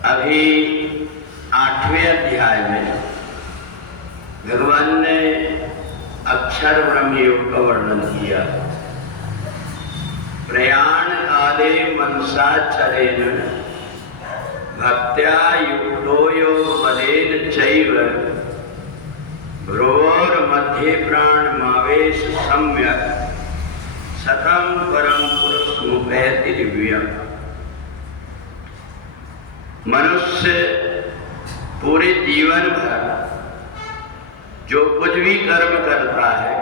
अभी 8वें अध्याय में भगवान ने अक्षर ब्रह्म योग का वर्णन किया। प्रयाण काले मनसा चरेन भक्त्या युक्तो योग बलेन चैव भ्रुवोर मध्य प्राण मावेश सम्यक सतम परम पुरुष मुपैति दिव्यम। मनुष्य पूरे जीवन भर जो कुछ भी कर्म करता है,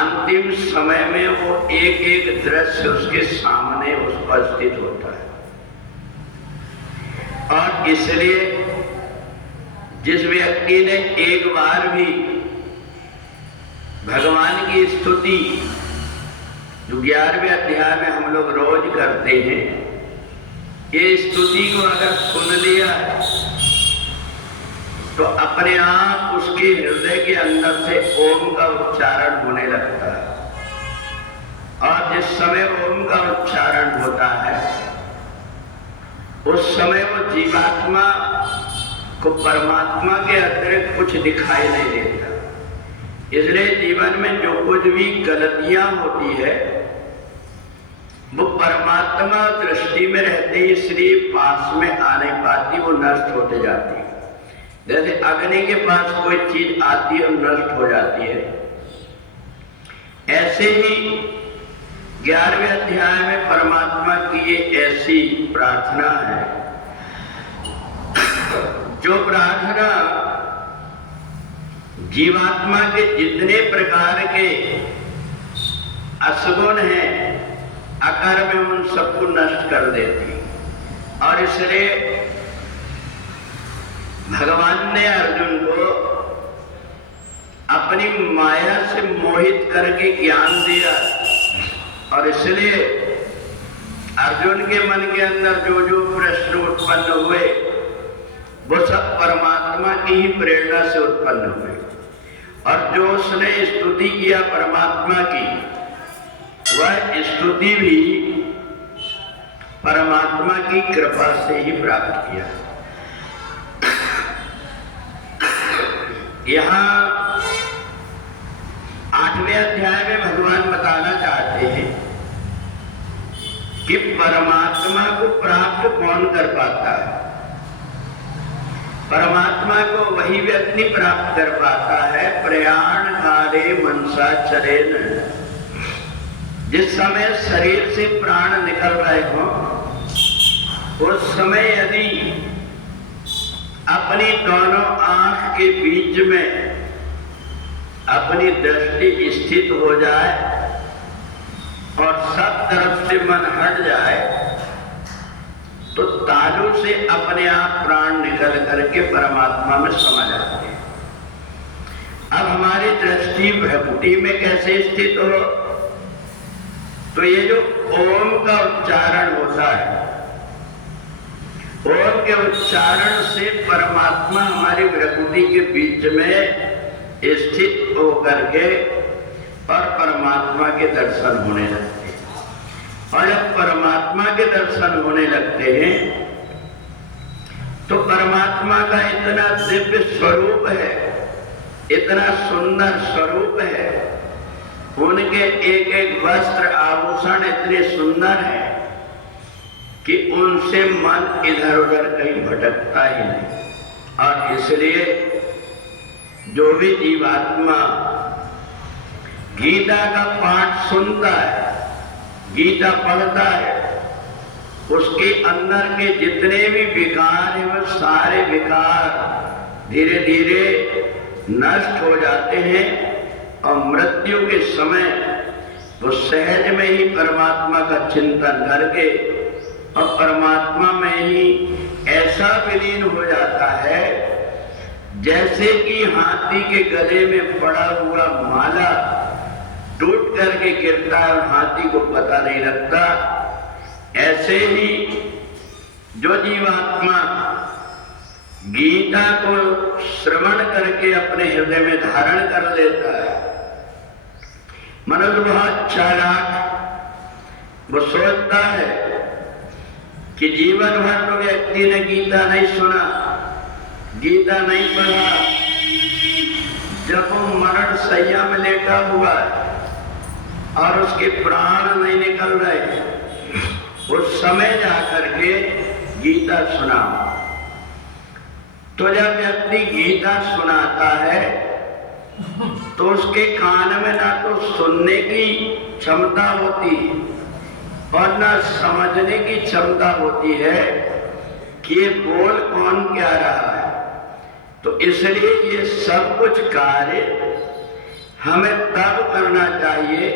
अंतिम समय में वो एक एक दृश्य उसके सामने उपस्थित होता है। और इसलिए जिस व्यक्ति ने एक बार भी भगवान की स्तुति जो 11वें अध्याय में हम लोग रोज करते हैं, ये स्तुति को अगर सुन लिया तो अपने आप उसके हृदय के अंदर से ओम का उच्चारण होने लगता है। और जिस समय ओम का उच्चारण होता है उस समय वो जीवात्मा को परमात्मा के अतिरिक्त कुछ दिखाई नहीं देता। इसलिए जीवन में जो कुछ भी गलतियां होती है वो परमात्मा दृष्टि में रहते ही इसलिए पास में आने पाती, वो नष्ट होते जाती है। जैसे अग्नि के पास कोई चीज आती है और नष्ट हो जाती है, ऐसे ही 11वें अध्याय में परमात्मा की ये ऐसी प्रार्थना है जो प्रार्थना जीवात्मा के जितने प्रकार के असगुण हैं, अकर्म में उन सबको नष्ट कर देती। और इसलिए भगवान ने अर्जुन को अपनी माया से मोहित करके ज्ञान दिया। और इसलिए अर्जुन के मन के अंदर जो जो प्रश्न उत्पन्न हुए वो सब परमात्मा की ही प्रेरणा से उत्पन्न हुए। और जो उसने स्तुति किया परमात्मा की, वह स्तुति भी परमात्मा की कृपा से ही प्राप्त किया। यहाँ 8वें अध्याय में भगवान बताना चाहते हैं कि परमात्मा को प्राप्त कौन कर पाता है। परमात्मा को वही व्यक्ति प्राप्त कर पाता है प्रयाण काले मनसा चरेन। जिस समय शरीर से प्राण निकल रहे हो उस समय यदि अपनी दोनों आंख के बीच में अपनी दृष्टि स्थित हो जाए और सब तरफ से मन हट जाए तो तालु से अपने आप प्राण निकल करके परमात्मा में समा जाते हैं। अब हमारी दृष्टि भ्रुकुटी में कैसे स्थित हो, तो ये जो ओम का उच्चारण होता है, ओम के उच्चारण से परमात्मा हमारी भ्रुकुटी के बीच में स्थित होकर के और परमात्मा के दर्शन होने लगते हैं। और जब परमात्मा के दर्शन होने लगते हैं तो परमात्मा का इतना दिव्य स्वरूप है, इतना सुंदर स्वरूप है, उनके एक एक वस्त्र आभूषण इतने सुंदर हैं कि उनसे मन इधर उधर कहीं भटकता ही नहीं। और इसलिए जो भी जीवात्मा गीता का पाठ सुनता है, गीता पढ़ता है, उसके अंदर के जितने भी विकार हैं वो सारे विकार धीरे धीरे नष्ट हो जाते हैं। और मृत्यु के समय वो सहज में ही परमात्मा का चिंतन करके और परमात्मा में ही ऐसा विलीन हो जाता है जैसे कि हाथी के गले में पड़ा हुआ माला टूट करके गिरता है और हाथी को पता नहीं लगता। ऐसे ही जो जीवात्मा गीता को श्रवण करके अपने हृदय में धारण कर लेता है, मनुष्य बहुत चालाक, वो सोचता है कि जीवन भर तो व्यक्ति ने गीता नहीं सुना, गीता नहीं पढ़ा, जब वो मरण शैया में लेटा हुआ और उसके प्राण नहीं निकल रहे, उस समय जाकर के गीता सुना। तो जब व्यक्ति गीता सुनाता है तो उसके कान में ना तो सुनने की क्षमता होती और ना समझने की क्षमता होती है कि ये बोल कौन क्या रहा है। तो इसलिए ये सब कुछ कार्य हमें तब करना चाहिए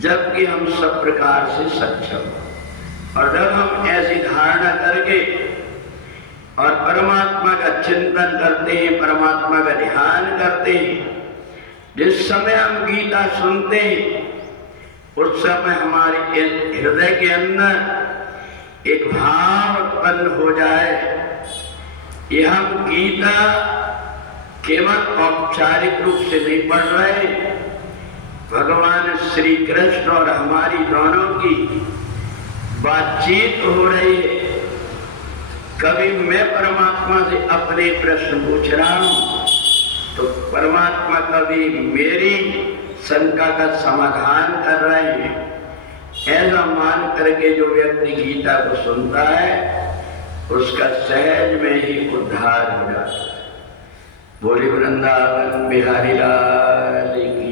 जबकि हम सब प्रकार से सक्षम हो। और जब हम ऐसी धारणा करके और परमात्मा का चिंतन करते हैं, परमात्मा का ध्यान करते हैं, जिस समय हम गीता सुनते हैं उस समय हमारे हृदय के अंदर एक भाव उत्पन्न हो जाए कि हम गीता केवल औपचारिक रूप से नहीं पढ़ रहे, भगवान श्री कृष्ण और हमारी दोनों की बातचीत हो रही है। कभी मैं परमात्मा से अपने प्रश्न पूछ रहा हूं तो परमात्मा कभी मेरी शंका का समाधान कर रहे हैं। ऐसा मान करके जो व्यक्ति गीता को सुनता है उसका सहज में ही उद्धार हो जाता है। बोले वृंदावन बिहारी लाल की।